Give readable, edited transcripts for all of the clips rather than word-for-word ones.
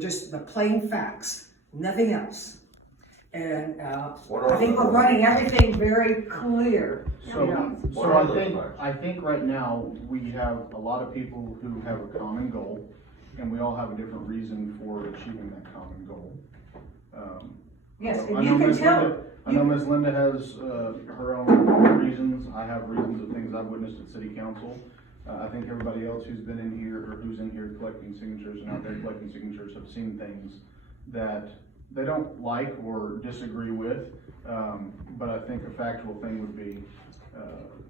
just the plain facts, nothing else. And I What think are we're running everything very clear. So, Yeah. What so are I those think, facts? I think right now, we have a lot of people who have a common goal, and we all have a different reason for achieving that common goal. Yes, I and know you can Ms. tell. Linda- I know Ms. Linda has, her own reasons, I have reasons of things I've witnessed at city council. I think everybody else who's been in here, or who's in here collecting signatures and out there collecting signatures have seen things that they don't like or disagree with, but I think a factual thing would be,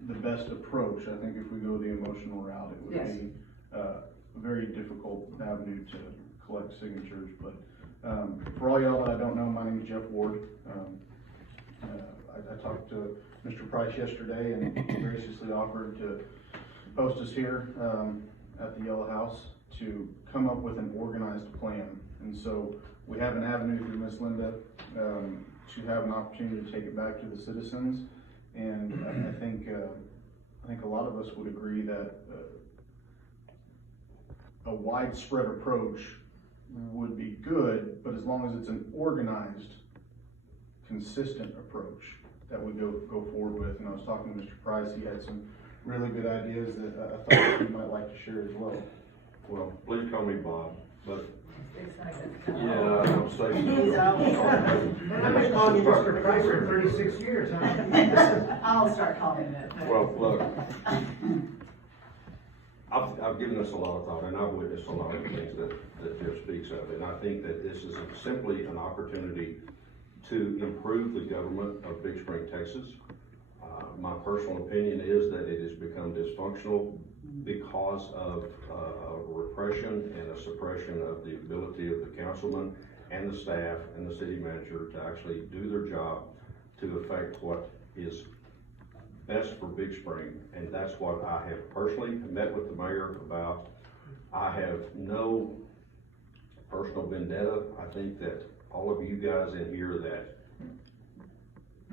the best approach. I think if we go the emotional route, it would Yes. be, a very difficult avenue to collect signatures, but, for all y'all that I don't know, my name is Jeff Ward. I talked to Mr. Price yesterday and he graciously offered to post us here, at the Yellow House to come up with an organized plan. And so we have an avenue through Ms. Linda, to have an opportunity to take it back to the citizens. And I think a lot of us would agree that, a widespread approach would be good, but as long as it's an organized, consistent approach that we go forward with. And I was talking to Mr. Price, he had some really good ideas that I thought you might like to share as well. Well, please call me Bob, but, Yeah. yeah, I'm saying. He's out. I've been calling you Mr. Price for 36 years, huh? I'll start calling it. Well, look, I've given this a lot of thought, and I've witnessed a lot of things that Jeff speaks of, and I think that this is simply an opportunity to improve the government of Big Spring, Texas. My personal opinion is that it has become dysfunctional because of repression and a suppression of the ability of the councilman and the staff and the city manager to actually do their job to affect what is best for Big Spring. And that's what I have personally met with the mayor about. I have no personal vendetta. I think that all of you guys in here that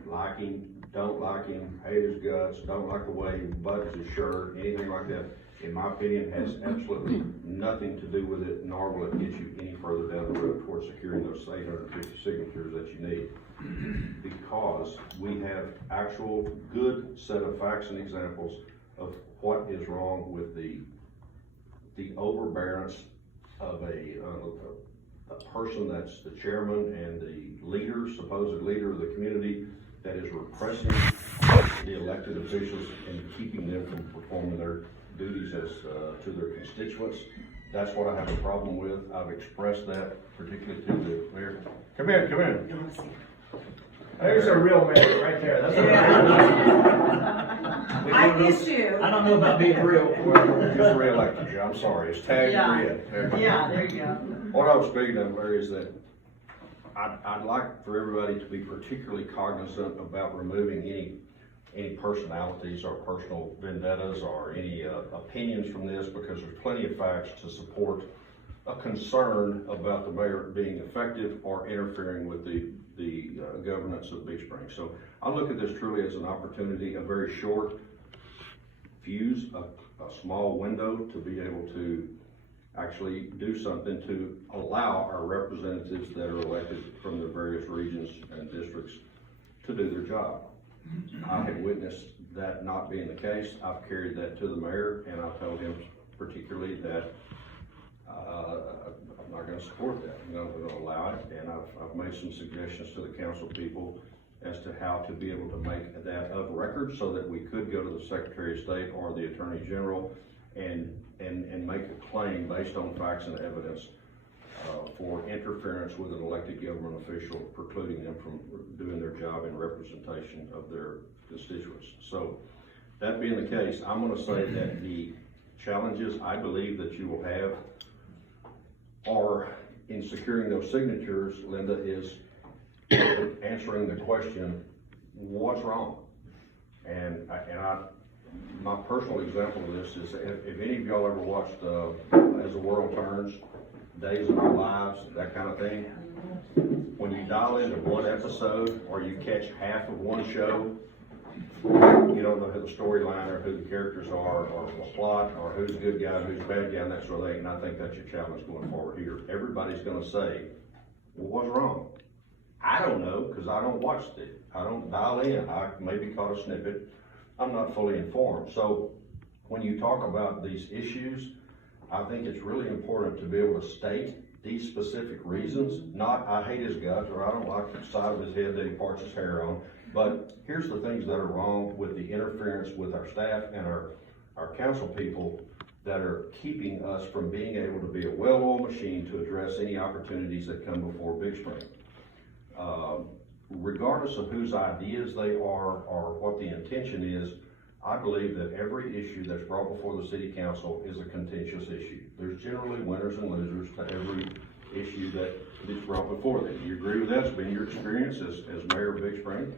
like him, don't like him, hate his guts, don't like the way he buttons his shirt, anything like that, in my opinion, has absolutely nothing to do with it, nor will it get you any further down the road towards securing those 850 signatures that you need. Because we have actual good set of facts and examples of what is wrong with the overbearance of a person that's the chairman and the leader, supposed leader of the community, that is repressing the elected officials and keeping them from performing their duties as to their constituents. That's what I have a problem with. I've expressed that particularly to the mayor. Come in, come in. There's a real man right there. That's I miss you. I don't know about being real. Well, just reelected you, I'm sorry, it's tagged red. Yeah, there you go. What I was speaking of, Larry, is that I'd like for everybody to be particularly cognizant about removing any personalities or personal vendettas or any opinions from this, because there's plenty of facts to support a concern about the mayor being effective or interfering with the governance of Big Spring. So I look at this truly as an opportunity, a very short fuse, a small window to be able to actually do something to allow our representatives that are elected from the various regions and districts to do their job. I have witnessed that not being the case. I've carried that to the mayor, and I've told him particularly that I'm not going to support that. I'm not going to allow it, and I've made some suggestions to the council people as to how to be able to make that of record so that we could go to the Secretary of State or the Attorney General and make a claim based on facts and evidence for interference with an elected government official, precluding them from doing their job in representation of their constituents. So that being the case, I'm going to say that the challenges I believe that you will have are in securing those signatures, Linda, is answering the question, what's wrong? And my personal example of this is, if any of y'all ever watched As the World Turns, Days of Our Lives, that kind of thing, when you dial into one episode or you catch half of one show, you don't know who the storyline or who the characters are, or the plot, or who's a good guy, who's a bad guy, and that sort of thing, and I think that's your challenge going forward here. Everybody's gonna say, well, what's wrong? I don't know, cause I don't watch it, I don't dial in, I maybe caught a snippet, I'm not fully informed. So when you talk about these issues, I think it's really important to be able to state these specific reasons, not I hate his guts, or I don't like the side of his head that he parts his hair on, but here's the things that are wrong with the interference with our staff and our council people that are keeping us from being able to be a well-oiled machine to address any opportunities that come before Big Spring. Regardless of whose ideas they are or what the intention is, I believe that every issue that's brought before the city council is a contentious issue. There's generally winners and losers to every issue that is brought before them. Do you agree with that? It's been your experience as mayor of Big Spring.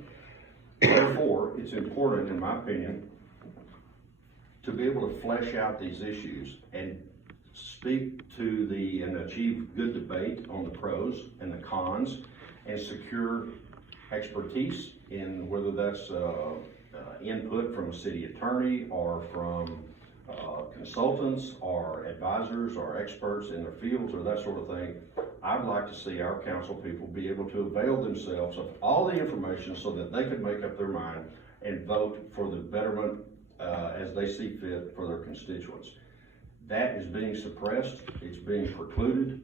Therefore, it's important, in my opinion, to be able to flesh out these issues and speak to and achieve good debate on the pros and the cons and secure expertise in whether that's input from a city attorney or from consultants or advisors or experts in their fields or that sort of thing. I'd like to see our council people be able to avail themselves of all the information so that they can make up their mind and vote for the betterment as they see fit for their constituents. That is being suppressed, it's being precluded.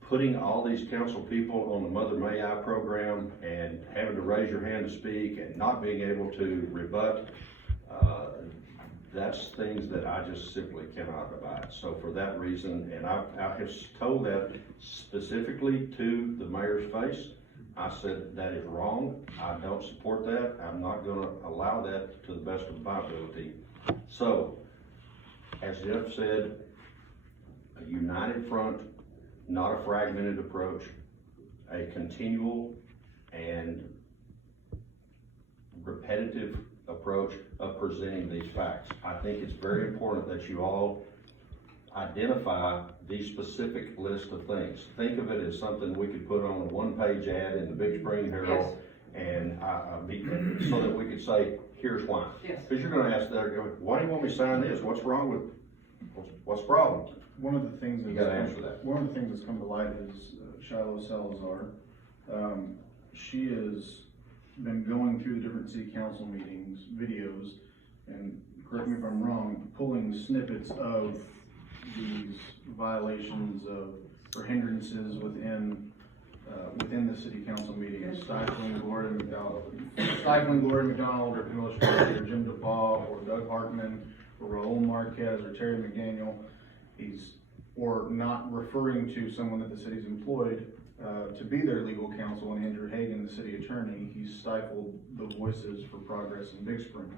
Putting all these council people on the Mother May I program and having to raise your hand to speak and not being able to rebut, that's things that I just simply cannot abide. So for that reason, and I have told that specifically to the mayor's face, I said that is wrong, I don't support that, I'm not gonna allow that to the best of my ability. So, as Jeff said, a united front, not a fragmented approach, a continual and repetitive approach of presenting these facts. I think it's very important that you all identify these specific list of things. Think of it as something we could put on a one-page ad in the Big Spring Herald, and so that we could say, here's why. Yes. Because you're gonna ask that, why do you want me to sign this? What's wrong with, what's the problem? One of the things You that's gotta answer that. One of the things that's come to light is Shiloh Salazar. She has been going through the different city council meetings, videos, and correct me if I'm wrong, pulling snippets of these violations or hindrances within the city council meetings, stifling Gloria McDonald or Camilla Schwartz or Jim DePaul or Doug Hartman or Raul Marquez or Terry McDaniel. Or not referring to someone that the city's employed to be their legal counsel, and Andrew Hagan, the city attorney. He's stifled the voices for progress in Big Spring.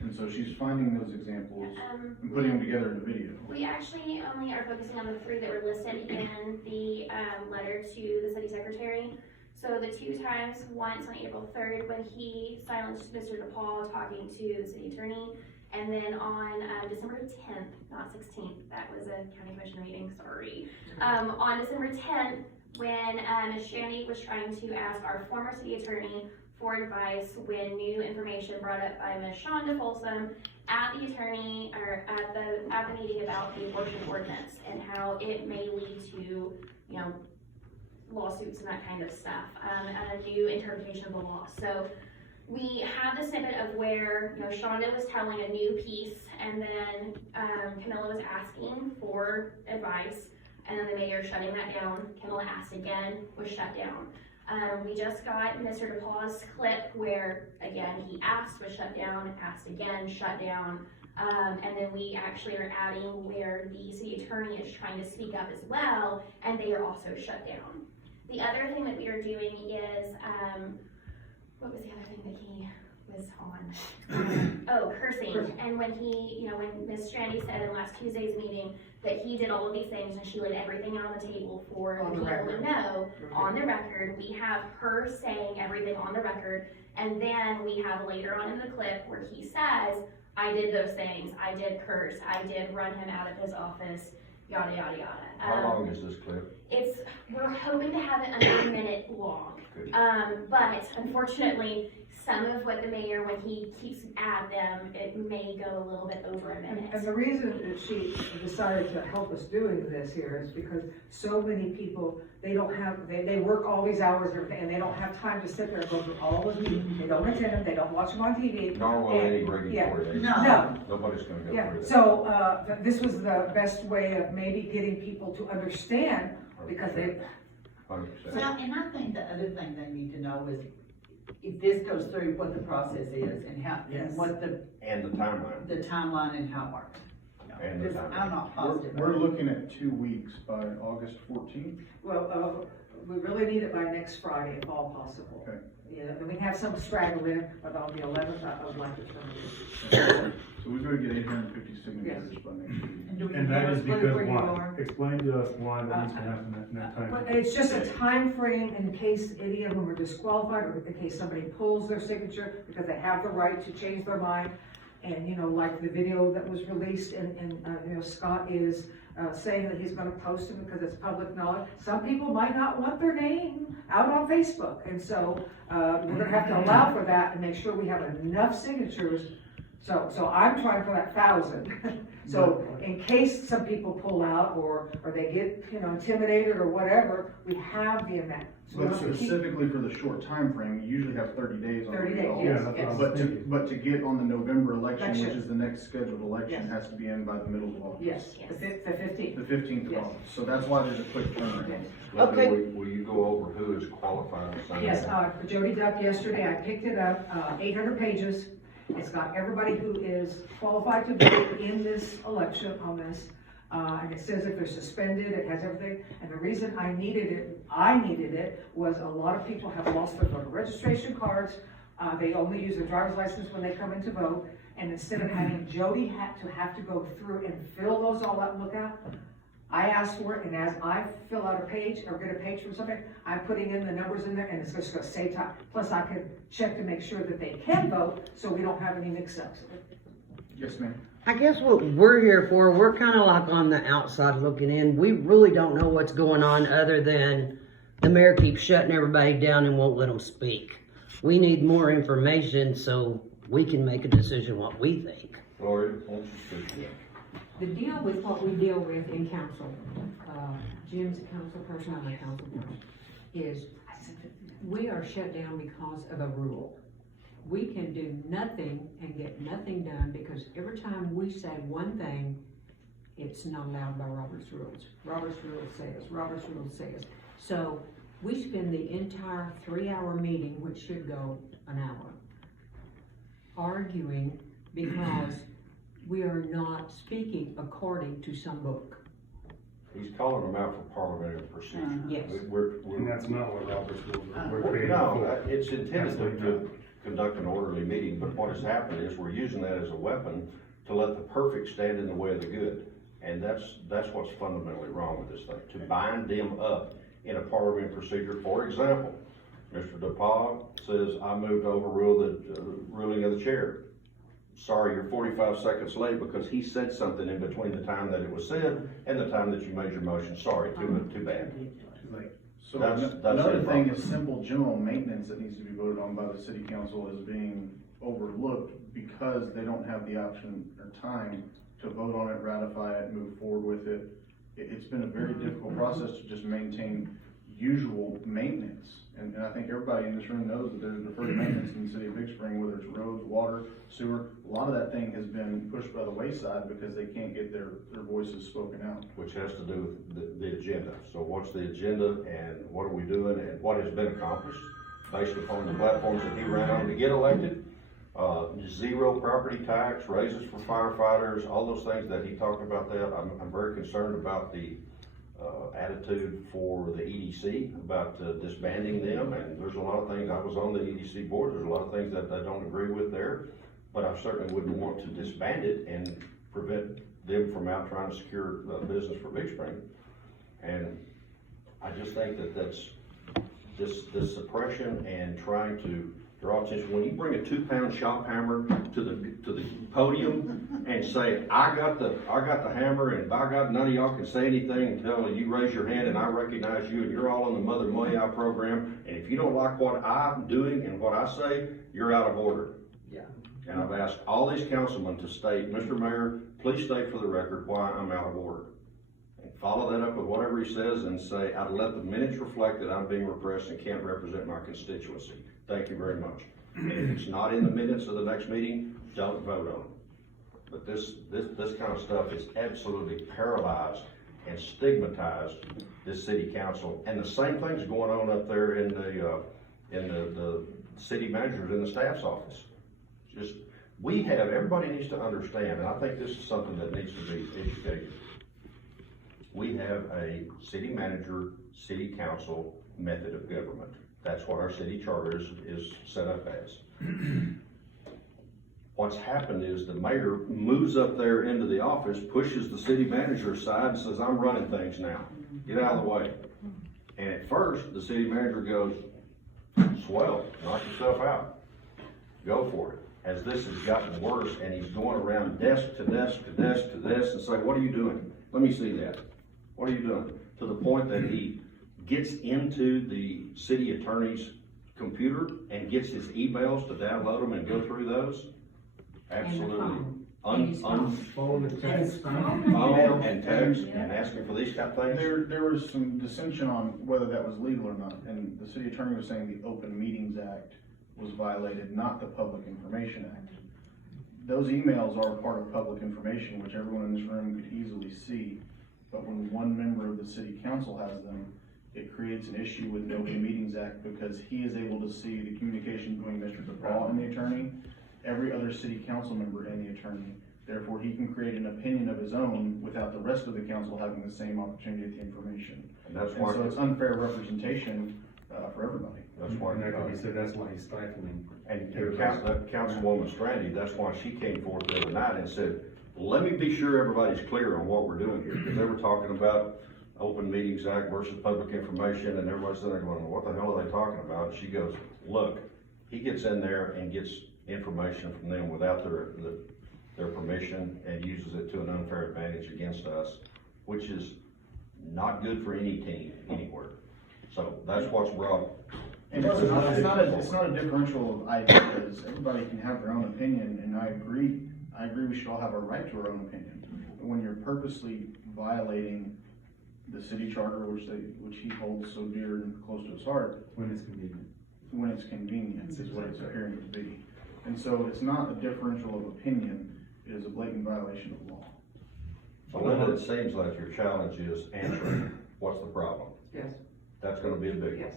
And so she's finding those examples and putting them together in a video. We actually only are focusing on the 3 that were listed in the letter to the city secretary. So the 2 times, once on April 3rd when he silenced Mr. DePaul talking to the city attorney, and then on December 10th, not 16th, that was a county commission meeting, sorry. On December 10th, when Ms. Strandy was trying to ask our former city attorney for advice when new information brought up by Ms. Shonda Folsom at the attorney, or at the meeting about the abortion ordinance and how it may lead to, lawsuits and that kind of stuff, a new interpretation of the law. So we have the snippet of where, Shonda was telling a new piece, and then Camilla was asking for advice, and then the mayor shutting that down. Camilla asked again, was shut down. We just got Mr. DePaul's clip where, again, he asked, was shut down, asked again, shut down. And then we actually are adding where the city attorney is trying to speak up as well, and they are also shut down. The other thing that we are doing is, what was the other thing that he was on? Cursing. And when when Ms. Strandy said in last Tuesday's meeting that he did all of these things and she laid everything out on the table for the people to know on the record, we have her saying everything on the record, and then we have later on in the clip where he says, I did those things, I did curse, I did run him out of his office, yada, yada, yada. How long is this clip? we're hoping to have it under a minute long. Good. But unfortunately, some of what the mayor, when he keeps at them, it may go a little bit over a minute. And the reason that she decided to help us doing this here is because so many people, they work all these hours and they don't have time to sit there and go through all of them. They don't attend them, they don't watch them on TV. Nor will any regulatory agency. No. Nobody's gonna go Yeah, through that. so, this was the best way of maybe getting people to understand, because they, 100%. Well, and I think the other thing they need to know is if this goes through, what the process is and how, Yes. and what the And the timeline. timeline and how it works. And the Because timeline. I'm not positive. We're looking at 2 weeks by August 14th. well, we really need it by next Friday if all possible. Okay. Yeah, and we have some straggle in, but on the 11th, I would like to terminate. So we've got to get 850 signatures by next week. And do we And know that is roughly because where you why? are? Explain to us why that needs to happen in that time. But it's just a time frame in case any of them are disqualified, or in case somebody pulls their signature, because they have the right to change their mind. And, you know, like the video that was released, and you know, Scott is saying that he's gonna post it because it's public knowledge. Some people might not want their name out on Facebook, and so, we're gonna have to allow for that and make sure we have enough signatures. So I'm trying for that 1,000. So in case some people pull out, or they get, you know, intimidated or whatever, we have the amount. So we But don't have to keep- specifically for the short time frame, you usually have 30 days on 30 it. days, all. yes, that's what I yes. was But to get on the November election, which Election. is the next scheduled election, Yes. has to be in by the middle of August. Yes, Yes. the 15th. The 15th of Yes. August, so that's why there's a quick turnaround. Yes. Leslie, Okay. will you go over who is qualified to sign? Yes, that? Jody Duck yesterday, I picked it up, 800 pages. It's got everybody who is qualified to vote in this election on this. And it says if they're suspended, it has everything. And the reason I needed it was a lot of people have lost their voter registration cards. They only use their driver's license when they come in to vote. And instead of having Jody have to go through and fill those all out and look out, I asked for it, and as I fill out a page or get a page from somebody, I'm putting in the numbers in there, and it's just gonna save time. Plus, I can check to make sure that they can vote, so we don't have any mix-ups. Yes, ma'am. I guess what we're here for, we're kind of like on the outside looking in. We really don't know what's going on other than the mayor keeps shutting everybody down and won't let them speak. We need more information so we can make a decision what we think. Gloria, won't you speak? The deal with what we deal with in council, Jim's a council person, I'm a council person, is we are shut down because of a rule. We can do nothing and get nothing done because every time we say one thing, it's not allowed by Robert's rules. Robert's rules says. So we spend the entire 3-hour meeting, which should go an hour, arguing because we are not speaking according to some book. He's calling them out for parliamentary procedure. Yes. And that's not what Robert's rules were created No, for. it's intended Absolutely to conduct an orderly meeting, but what has happened is we're using that as a weapon to let the perfect stand in the way of the good. And that's what's fundamentally wrong with this thing, to bind them up in a parliamentary procedure. For example, Mr. DePaul says, I move to overrule the ruling of the chair. Sorry, you're 45 seconds late because he said something in between the time that it was said and the time that you made your motion. Sorry, too bad. Like, So That's another the thing problem. is simple general maintenance that needs to be voted on by the city council is being overlooked because they don't have the option or time to vote on it, ratify it, move forward with it. It's been a very difficult process to just maintain usual maintenance. And I think everybody in this room knows that there's deferred maintenance in the city of Big Spring, whether it's roads, water, sewer. A lot of that thing has been pushed by the wayside because they can't get their voices spoken out. Which has to do with the agenda. So what's the agenda and what are we doing and what has been accomplished based upon the platforms that he ran on to get elected? Zero property tax, raises for firefighters, all those things that he talked about that. I'm very concerned about the attitude for the EDC, about disbanding them, and there's a lot of things, I was on the EDC board, there's a lot of things that I don't agree with there, but I certainly wouldn't want to disband it and prevent them from out trying to secure business for Big Spring. And I just think that that's this suppression and trying to draw attention, when you bring a 2-pound shop hammer to the podium and say, I got the hammer, and by God, none of y'all can say anything until you raise your hand and I recognize you, and you're all in the Mother Money Eye program, and if you don't like what I'm doing and what I say, you're out of order. Yeah. And I've asked all these councilmen to state, Mr. Mayor, please state for the record why I'm out of order. And follow that up with whatever he says and say, I'd let the minutes reflect that I'm being repressed and can't represent my constituency. Thank you very much. And if it's not in the minutes of the next meeting, don't vote on it. But this kind of stuff has absolutely paralyzed and stigmatized this city council. And the same thing's going on up there in the city managers in the staff's office. Just, everybody needs to understand, and I think this is something that needs to be educated. We have a city manager, city council method of government. That's what our city charter is set up as. What's happened is the mayor moves up there into the office, pushes the city manager aside and says, I'm running things now. Get out of the way. And at first, the city manager goes, swell, knock yourself out. Go for it. As this has gotten worse and he's going around desk to desk to desk to desk and say, what are you doing? Let me see that. What are you doing? To the point that he gets into the city attorney's computer and gets his emails to download them and go through those. Absolutely. Phone and text. Phone and text and asking for these kind of things. There was some dissension on whether that was legal or not, and the city attorney was saying the Open Meetings Act was violated, not the Public Information Act. Those emails are part of public information, which everyone in this room could easily see, but when one member of the city council has them, it creates an issue with the Open Meetings Act because he is able to see the communication between Mr. DePaul and the attorney, every other city council member and the attorney. Therefore, he can create an opinion of his own without the rest of the council having the same opportunity at the information. And that's And why. so it's unfair representation for everybody. That's why. And that could be said, that's why he's stifling. And Councilwoman Strandy, that's why she came forth the other night and said, let me be sure everybody's clear on what we're doing here. Because they were talking about Open Meetings Act versus public information, and everybody's sitting there going, what the hell are they talking about? And she goes, look, he gets in there and gets information from them without their permission and uses it to an unfair advantage against us, which is not good for any team anywhere. So that's what's brought. And it's not a differential of ideas. Everybody can have their own opinion, and I agree we should all have a right to our own opinion. But when you're purposely violating the city charter, which he holds so dear and close to his heart. When it's convenient. When it's convenient is what it's appearing to be. And so it's not a differential of opinion, it is a blatant violation of law. So Linda, it seems like your challenge is answering, what's the problem? Yes, That's gonna be a big one. yes.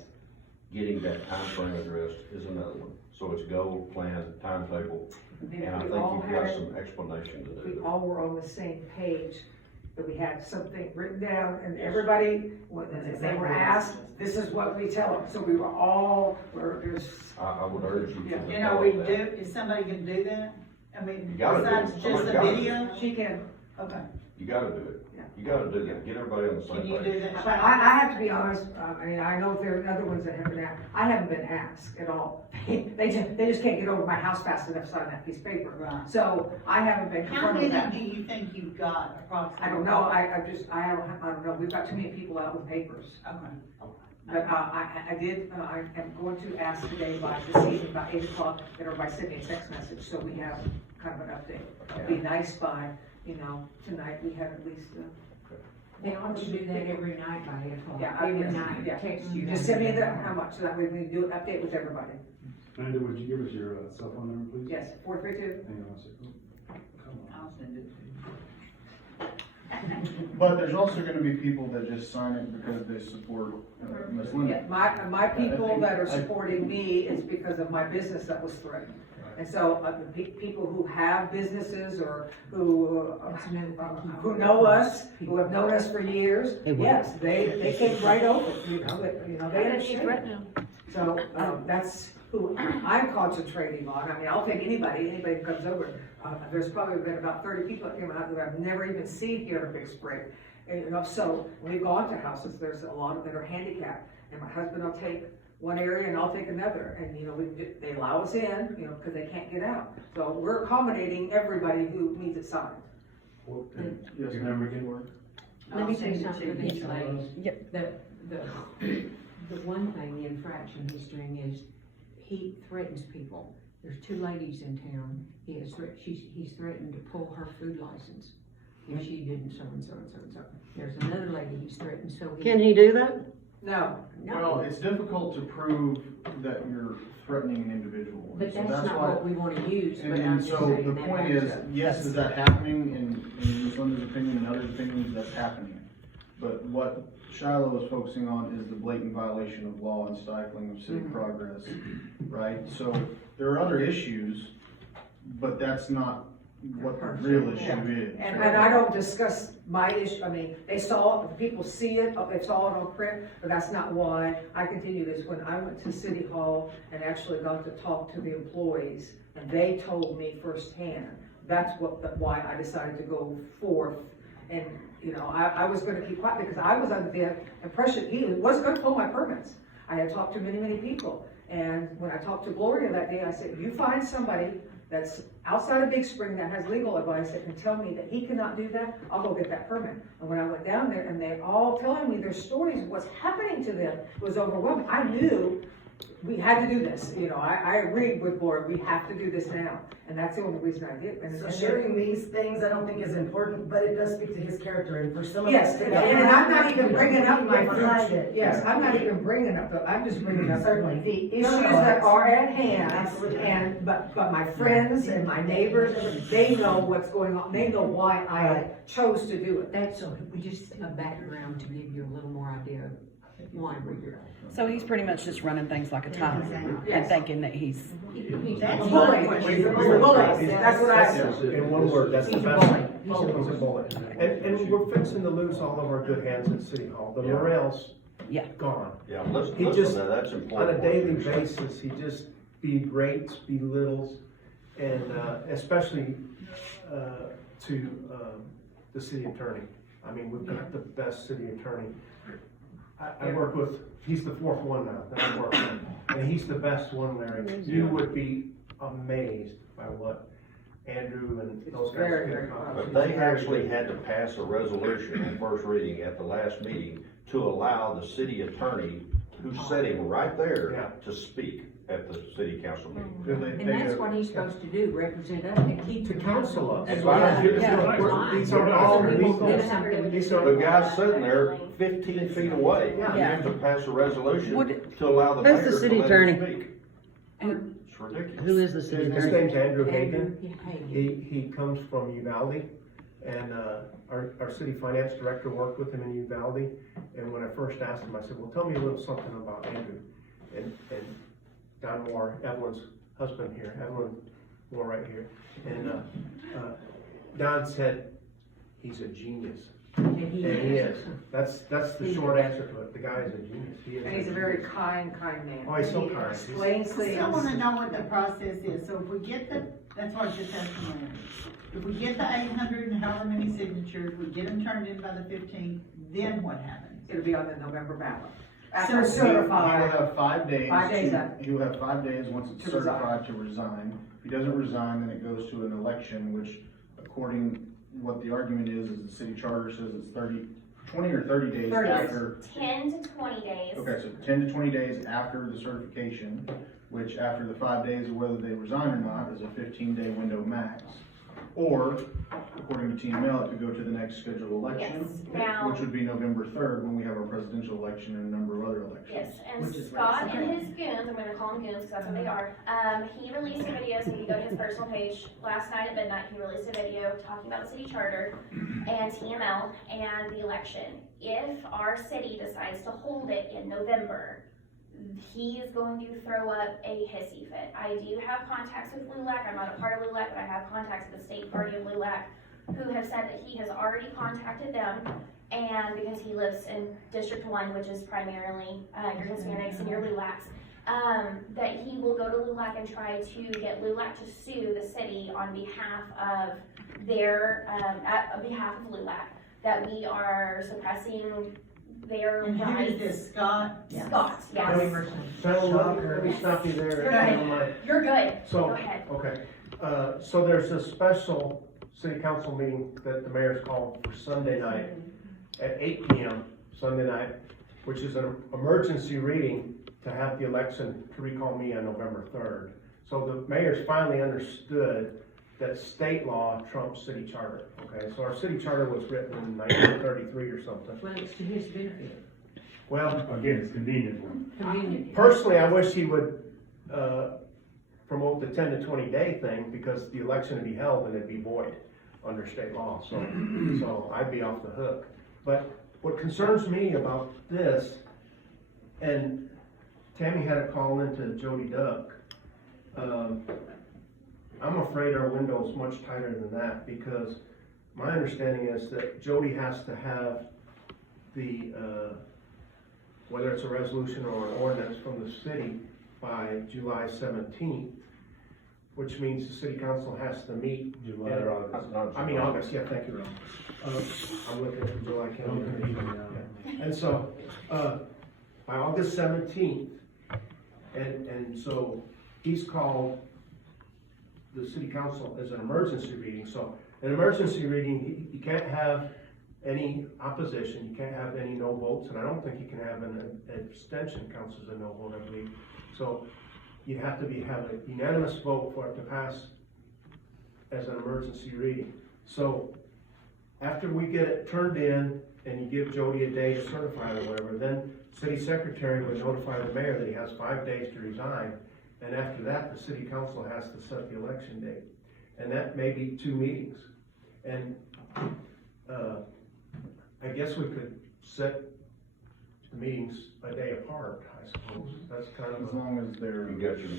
Getting that time frame addressed is another one. So it's goal, plan, timetable, and I think you've got some explanation to We do. all were on the same page, that we had something written down, and everybody, when they were asked, this is what we tell them. So we were all, there's. I would urge you to. You know, we develop do, that. is somebody gonna do that? I mean, You gotta do it. besides just Somebody the gotta do video? She can, Okay, You gotta do it. Yeah. You gotta do that. Get everybody on the same can you page. do that? I have to be honest, I mean, I know there are other ones that haven't been asked, I haven't been asked at all. They just can't get over my house fast enough to sign that piece of paper. Right. So I haven't been How confronted many with that. do you think you've got approximately? I don't know, I don't know, we've got too many people out with papers. Okay. But, I am going to ask today by this evening, by 8 o'clock, that everybody send me a text message, so we have kind of an update. It'd be nice by, tonight we have at least, They ought to do that every night by 8 o'clock. Yeah, Every yes, night, yeah. text you. just send me how much, so that way we can do an update with everybody. Linda, would you give us your cell phone number, please? Yes, 432. Hang on a second. Come on. I'll send it to you. But there's also gonna be people that just sign it because they support Ms. Linda. Yeah, my people that are supporting me is because of my business that was threatened. And so, the people who have businesses or who know us, who have known us for years, They will. yes, they came right over, they understand. So, that's who I'm concentrating on. I mean, I'll take anybody who comes over. There's probably been about 30 people that came out that I've never even seen here at a Big Spring. And, so when we've gone to houses, there's a lot of that are handicapped. And my husband will take one area and I'll take another, and, they allow us in, because they can't get out. So we're accommodating everybody who needs it signed. Yes, ma'am, we can work. Let me I'll say send it something to for these each of ladies. those. The one thing, the infraction he's doing is he threatens people. There's 2 ladies in town, he's threatened to pull her food license if she didn't so and so and so and so. There's another lady he's threatened, so Can he do that? No, Well, it's difficult to prove that you're threatening an individual. But So that's not why- what we wanna use, but I'm And just so saying the that point backs is, up. yes, is that happening in Ms. Linda's opinion and others' opinions, that's happening. But what Shiloh is focusing on is the blatant violation of law and stifling of city progress, right? So there are other issues, but that's not what the real issue is. and I don't discuss my issue, they saw it, people see it, they saw it on print, but that's not why I continue this. When I went to City Hall and actually got to talk to the employees, and they told me firsthand, that's why I decided to go forth. And, I was gonna keep quiet because I was under the impression he was gonna pull my permits. I had talked to many, many people, and when I talked to Gloria that day, I said, you find somebody that's outside of Big Spring that has legal advice that can tell me that he cannot do that, I'll go get that permit. And when I went down there and they all telling me their stories of what's happening to them, it was overwhelming. I knew we had to do this, I agreed with Gloria, we have to do this now. And that's the only reason I did. So sharing these things, I don't think is important, but it does speak to his character, and for some of us. Yes, and I'm not even bringing up my Behind it. Yes, I'm not even bringing up, I'm just bringing up Certainly. the issues that are at hand. Absolutely. But my friends and my neighbors, they know what's going on, they know why I chose to do it. That's just a background to give you a little more idea of why we're here. So he's pretty much just running things like a tyrant and Yes. thinking that he's, That's A my bully, question. he's a bully, that's what I said. In one word, that's the He's a best. bully. He's a bully. And we're fixing to lose all of our good hands at City Hall. The morale's yeah. gone. Yeah, let's, He listen just, to that, that's on important. a daily basis, he just berates, belittles, and especially to the city attorney. I mean, we've got the best city attorney. I work with, he's the 4th one now that I work with, and he's the best one, Larry. You would be amazed by what Andrew and those guys Very, can very accomplish. But they actually had to pass a resolution on first reading at the last meeting to allow the city attorney, who's sitting right there, to speak at the city council meeting. And that's what he's supposed to do, represent us and keep To the counsel council. us. That's right. These are all So we won't legal. do something. These The are, guy's sitting there 15 feet away, you have to pass a resolution to allow the mayor Who's the to city let him attorney? speak. It's ridiculous. Who is the city his attorney? name's Andrew Hagan. Andrew Hagan. He comes from Uvalde, and our city finance director worked with him in Uvalde. And when I first asked him, I said, well, tell me a little something about Andrew. And Don Moore, Evelyn's husband here, Evelyn Moore right here. And Don said, he's a genius. And And he is. That's the short answer to it. The guy is a genius. He is. And he's a very kind man. Oh, he's so He kind. explains I still things. wanna know what the process is, so if we get that's what I was just asking Larry. If we get the 800 and however many signatures, we get them turned in by the 15th, then what happens? It'll be on the November ballot. After it's So- He will certified, have 5 days. 5 days up. He will have 5 days once it's To resign. certified to resign. If he doesn't resign, then it goes to an election, which according, what the argument is the city charter says it's 20 or 30 days 30 days. after. 10 to 20 days. Okay, so 10 to 20 days after the certification, which after the 5 days of whether they resign or not is a 15-day window max. Or, according to TML, it could go to the next scheduled election, Yes. Now- which would be November 3rd when we have our presidential election and a number of other elections. Yes, and Which is Scott right. and his goons, I'm gonna call them goons because that's what they are. He released a video, so you can go to his personal page. Last night at midnight, he released a video talking about the city charter and TML and the election. If our city decides to hold it in November, he is going to throw up a hissy fit. I do have contacts with LULAC. I'm not a part of LULAC, but I have contacts with the state party of LULAC who have said that he has already contacted them. And because he lives in District 1, which is primarily your Hispanics and your LULACs, that he will go to LULAC and try to get LULAC to sue the city on behalf of their, on behalf of LULAC, that we are suppressing their And who is rights. this, Scott? Scott, yes. Gentlemen, let me stop you there. You're good. You're good. So, Go ahead. okay, so there's a special city council meeting that the mayor's called for Sunday night at 8 PM Sunday night, which is an emergency reading to have the election to recall me on November 3rd. So the mayor's finally understood that state law trumps city charter, okay? So our city charter was written in 1933 or something. Well, it's to his benefit. Well, Again, it's convenient for them. Convenient. personally, I wish he would, promote the 10 to 20 day thing, because the election would be held and it'd be void under state law, so I'd be off the hook. But what concerns me about this, and Tammy had a call into Jody Duck, I'm afraid our window's much tighter than that, because my understanding is that Jody has to have the, whether it's a resolution or an ordinance from the city by July 17th, which means the city council has to meet. July or August. I mean, August, yeah, thank you, Ron. I'm looking at the July calendar. And so, by August 17th, and so he's called the city council as an emergency reading. So an emergency reading, you can't have any opposition, you can't have any no votes, and I don't think you can have an abstention counts as a no vote, I believe. So you have to have a unanimous vote for it to pass as an emergency reading. So after we get it turned in and you give Jody a day to certify it or whatever, then city secretary would notify the mayor that he has 5 days to resign. And after that, the city council has to set the election date. And that may be 2 meetings. And, I guess we could set the meetings a day apart, I suppose. That's kind As of a, long as they're. You got your.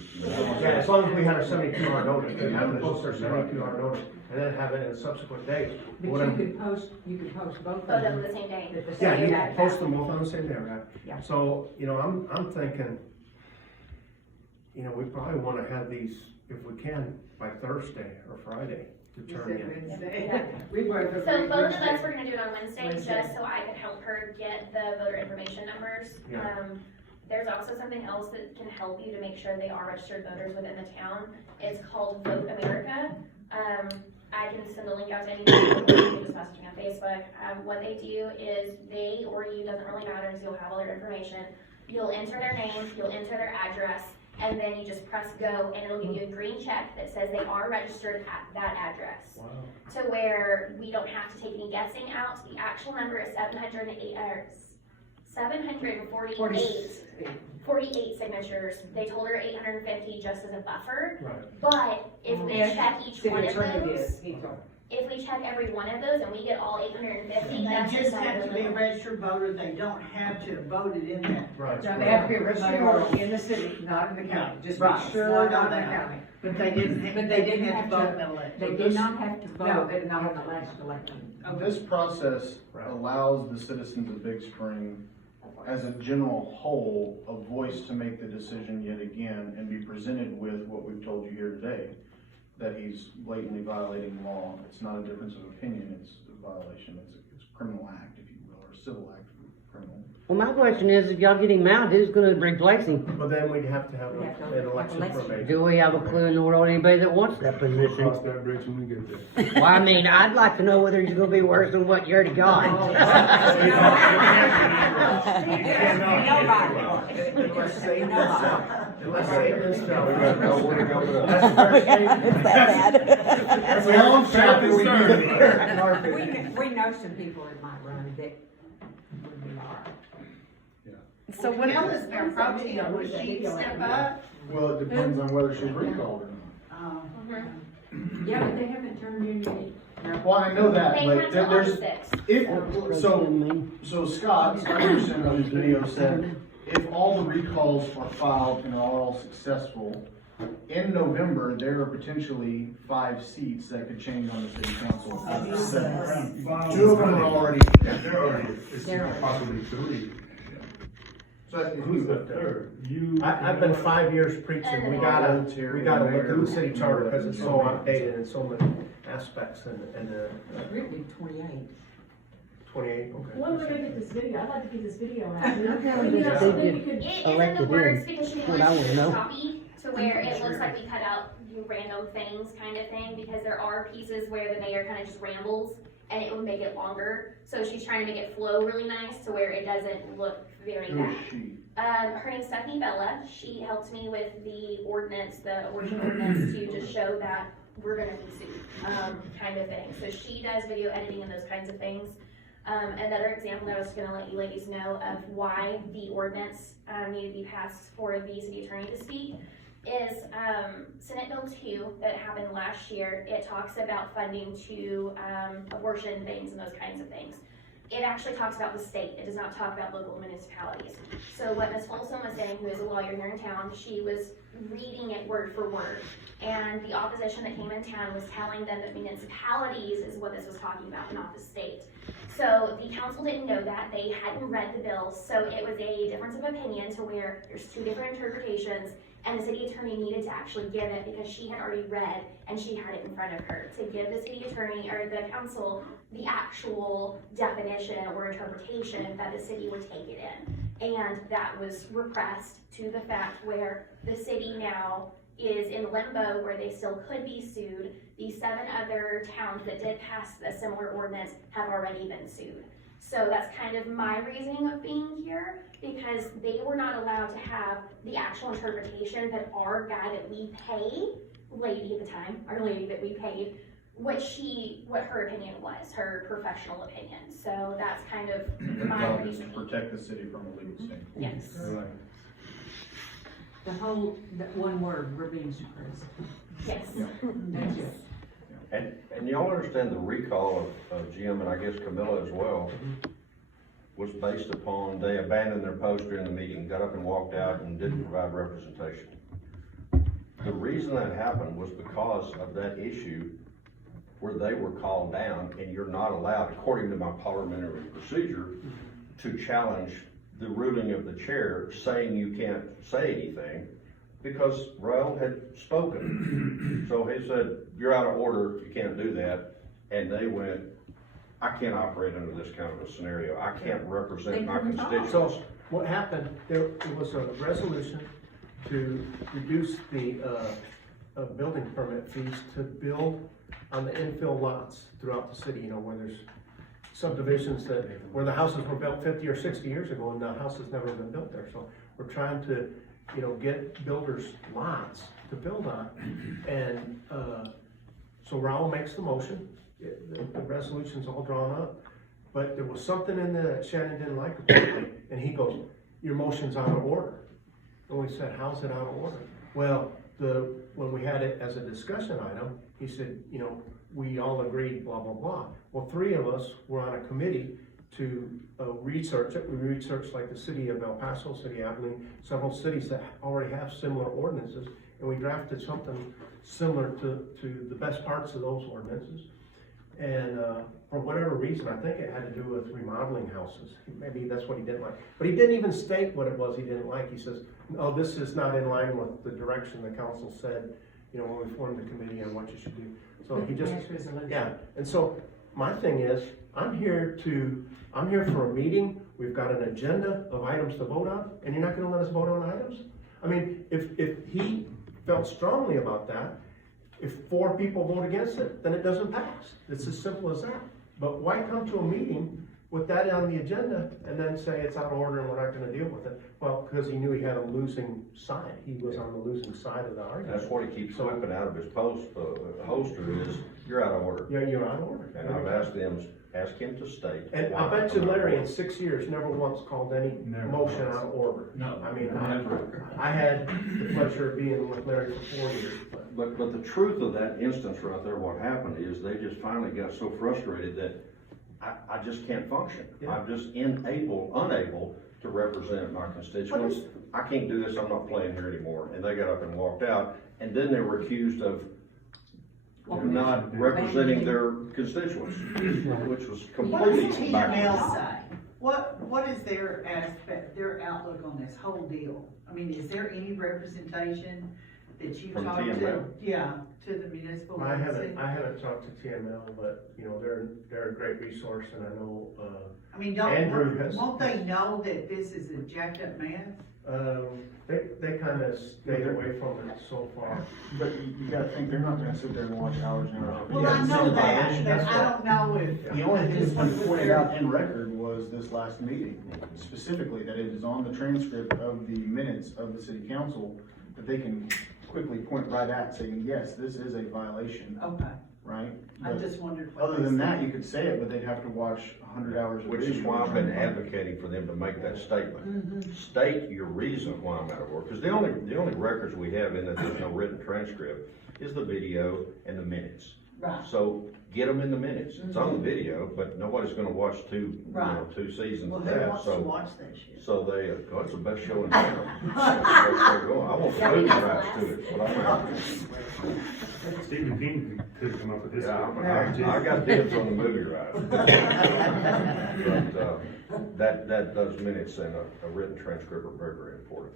yeah, as long as we had our 72-hour notice, we have to post our 72-hour notice, and then have it in a subsequent day. But What you I'm- could post both of Both of them them. the same day. at the Yeah, same you time. post them both on the same day, right? Yeah. So, I'm thinking, we probably wanna have these, if we can, by Thursday or Friday to turn in. We were. So both of us were gonna do it on Wednesday, Wednesday. just so I could help her get the voter information numbers. Yeah. There's also something else that can help you to make sure they are registered voters within the town. It's called Vote America. I can send the link out to anybody, or you can just message me on Facebook. What they do is they or you, doesn't really matter, so you'll have all their information. You'll enter their name, you'll enter their address, and then you just press go, and it'll give you a green check that says they are registered at that address. Wow. To where we don't have to take any guessing out. The actual number is 748 signatures. They told her 850 just as a buffer. Right. But if we check each one of those, He told. if we check every one of those and we get all 850, And that's they just just have to be a not registered voter, they don't have to have voted in that. Right. Now, they have to be a registered voter in the city, not in the county, just Right. be sure, not in the Right. county. But they didn't have to vote in the election. They did not have to No, vote they in did not have the to. last election. This process Right. allows the citizens of Big Spring, as a general whole, a voice to make the decision yet again and be presented with what we've told you here today, that he's blatantly violating the law. It's not a difference of opinion, it's a violation, it's a criminal act, if you will, or a civil act for criminal. Well, my question is, if y'all get him out, who's gonna replace him? But then we'd have to have We have to an have election election. for a mayor. Do we have a clue in the world anybody that wants that We'll position? cross that bridge when we get there. Well, I mean, I'd like to know whether he's gonna be worse than what you already got. Unless Satan unless Satan is We got nowhere to go but up. That's where It's that bad. That's the only chapter we need to We know some people that might run that would be all right. So what? Camilla's been property, would she step up? Well, it depends on whether she's recalled or Yeah, but they haven't turned in any. not. Well, I know that, They but have till there's, August 6th. so Scott Anderson on his video said, if all the recalls are filed and are all successful, in November, there are potentially 5 seats that could change on the city council. 2 of them are already. There are, it's possibly 3. So Who's the third? You. I've been 5 years preaching, we gotta look at the city charter, because it's so outdated in so many aspects, and It's really 28. 28, okay. When are we gonna get this video? I'd like to get this video out. Okay. Maybe Yeah. so then we could. It is in Elected the works in. because she What I wants wanna to know. copy to where it looks like we cut out random things kind of thing, because there are pieces where the mayor kind of just rambles and it would make it longer. So she's trying to make it flow really nice to where it doesn't look very Who bad. is she? Her name's Stephanie Bella. She helped me with the ordinance, the abortion ordinance, to just show that we're gonna be sued, kind of thing. So she does video editing and those kinds of things. Another example that I was gonna let you ladies know of why the ordinance needed to be passed for the city attorney to speak is Senate Bill 2 that happened last year. It talks about funding to abortion things and those kinds of things. It actually talks about the state. It does not talk about local municipalities. So what Ms. Folsom was saying, who is a lawyer here in town, she was reading it word for word. And the opposition that came in town was telling them that municipalities is what this was talking about, not the state. So the council didn't know that. They hadn't read the bill. So it was a difference of opinion to where there's two different interpretations, and the city attorney needed to actually give it because she had already read and she had it in front of her to give the city attorney or the council the actual definition or interpretation that the city would take it in. And that was repressed to the fact where the city now is in limbo where they still could be sued. The 7 other towns that did pass a similar ordinance have already been sued. So that's kind of my reasoning of being here, because they were not allowed to have the actual interpretation that our guy that we pay, lady at the time, our lady that we paid, what her opinion was, her professional opinion. So that's kind of my To reasoning. protect the city from a legal standpoint. Yes. Right. The one word, we're being suppressed. Yes. That's it. And y'all understand the recall of Jim, and I guess Camilla as well, was based upon, they abandoned their post during the meeting, got up and walked out and didn't provide representation. The reason that happened was because of that issue where they were called down, and you're not allowed, according to my parliamentary procedure, to challenge the ruling of the chair saying you can't say anything, because Raul had spoken. So he said, you're out of order, you can't do that. And they went, I can't operate under this kind of a scenario. I can't represent my constituents. So what happened, there was a resolution to reduce the building permit fees to build on the infill lots throughout the city, where there's subdivisions where the houses were built 50 or 60 years ago and the house has never been built there. So we're trying to, get builders lots to build on. And so Raul makes the motion, the resolution's all drawn up, but there was something in there that Shannon didn't like apparently, and he goes, your motion's out of order. And we said, how's it out of order? Well, when we had it as a discussion item, he said, we all agreed, blah, blah, blah. Well, 3 of us were on a committee to research it. We researched like the city of El Paso, city of Abilene, several cities that already have similar ordinances, and we drafted something similar to the best parts of those ordinances. And for whatever reason, I think it had to do with remodeling houses. Maybe that's what he didn't like. But he didn't even state what it was he didn't like. He says, no, this is not in line with the direction the council said, when we formed the committee on what you should do. So he just, yeah. And so my thing is, I'm here for a meeting. We've got an agenda of items to vote on, and you're not gonna let us vote on items? I mean, if he felt strongly about that, if 4 people vote against it, then it doesn't pass. It's as simple as that. But why come to a meeting with that on the agenda and then say it's out of order and we're not gonna deal with it? Well, because he knew he had a losing side. He was on the losing side of the argument. That's what he keeps whipping out of his holster is, you're out of order. Yeah, you're out of order. And I've asked him to state. And I bet you Larry in 6 years never once called any motion out of order. No. I mean, I had the pleasure of being with Larry for 4 years. But the truth of that instance right there, what happened is they just finally got so frustrated that I just can't function. Yeah. I'm just unable to represent my constituents. I can't do this, I'm not playing here anymore. And they got up and walked out, and then they were accused of not representing their constituents, which was completely What is backwards. TML say? What is their outlook on this whole deal? I mean, is there any representation that you From talked to, TML? yeah, to the municipal. I agency? haven't talked to TML, but, you know, they're a great resource, and I know, I mean, Andrew has- won't they know that this is a jacked up mess? they kinda stayed away from it so far. But you gotta think, they're not gonna sit there and watch hours and hours. Well, I know that, but That's I don't know if. The only thing this that one was was pointed there. out in record was this last meeting, specifically, that it is on the transcript of the minutes of the city council, that they can quickly point right at, saying, yes, this is a violation, Okay, right? I But just wondered what. other they than said. that, you could say it, but they'd have to watch 100 hours of Which video. is why I've been advocating for them to make that statement. State your reason why I'm out of work, because the only records we have in that there's no written transcript is the video and the minutes. Right. So get them in the minutes. It's on the video, but nobody's gonna watch two seasons Well, of who that, wants to so. watch that shit? So they, oh, it's the best show in town. I want the movie rights to it, but I'm Stephen King could come up with this. Yeah, I got dibs on the movie rights. But, that those minutes and a written transcript are very, very important.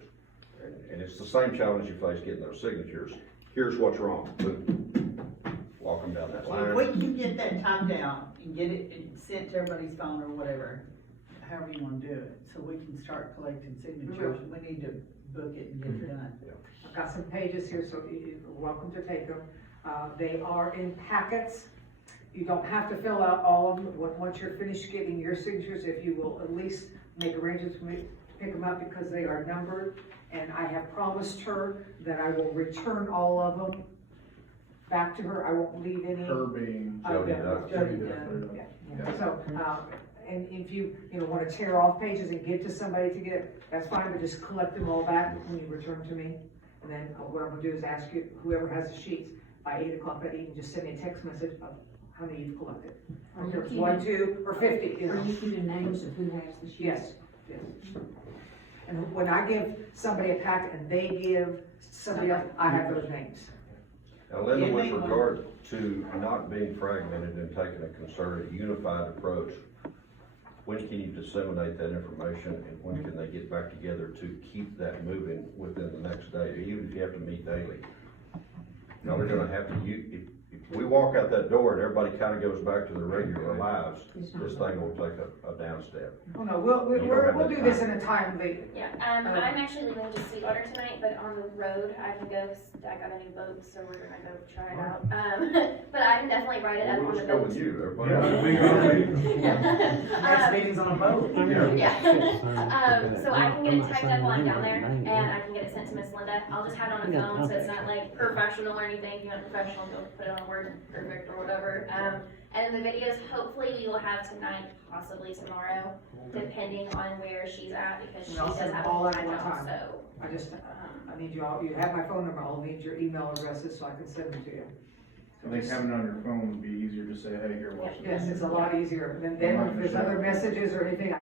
And it's the same challenge you face getting those signatures. Here's what's wrong. Boom. Walk them down that If we line. can get that typed out and get it sent to everybody's phone or whatever, however you wanna do it, so we can start collecting signatures, we need to book it and get it done. I've got some pages here, so you're welcome to take them. They are in packets. You don't have to fill out all of them. Once you're finished getting your signatures, if you will at least make arrangements for me to pick them up because they are numbered. And I have promised her that I will return all of them back to her. I won't leave any. Her being. Jody Duff. Jody done. Yeah. So, and if you wanna tear off pages and give to somebody to get, that's fine, but just collect them all back when you return to me. And then what I'm gonna do is ask you, whoever has the sheets, by 8 o'clock that evening, just send me a text message of how many you've collected. Are you Whether it's keeping- 1, 2, or 50, Are you keeping names of who has the sheets? Yes, yes. And when I give somebody a packet and they give somebody else, I have those names. Now, Linda, Give with me one. regard to not being fragmented and taking a concerted, unified approach, when can you disseminate that information and when can they get back together to keep that moving within the next day, even if you have to meet daily? Now, they're gonna have to, if we walk out that door and everybody kinda goes back to their regular lives, this thing will take a down step. Oh, no, You don't have we'll that do this time. in a timely, Yeah, I'm actually leaving to Sweetwater tonight, but on the road, I can go, I got a new boat, so we're gonna go try it out. But I can definitely ride it up We'll on the just go boat. with you, everybody. Next meeting's on a boat. Yeah. So I can get it typed up while I'm down there, and I can get it sent to Miss Linda. I'll just have it on the phone, so it's not like professional or anything. If you want professional, go put it on Word Perfect or whatever. And then the videos, hopefully we will have tonight, possibly tomorrow, depending on where she's at, because she And I'll does send have them all a at full-time one job, time. so. I just, I need you all, you have my phone number, I'll need your email addresses so I can send them to you. I think having it on your phone would be easier to say, hey, here, watch this. Yes, it's a lot easier, than if there's other messages or anything,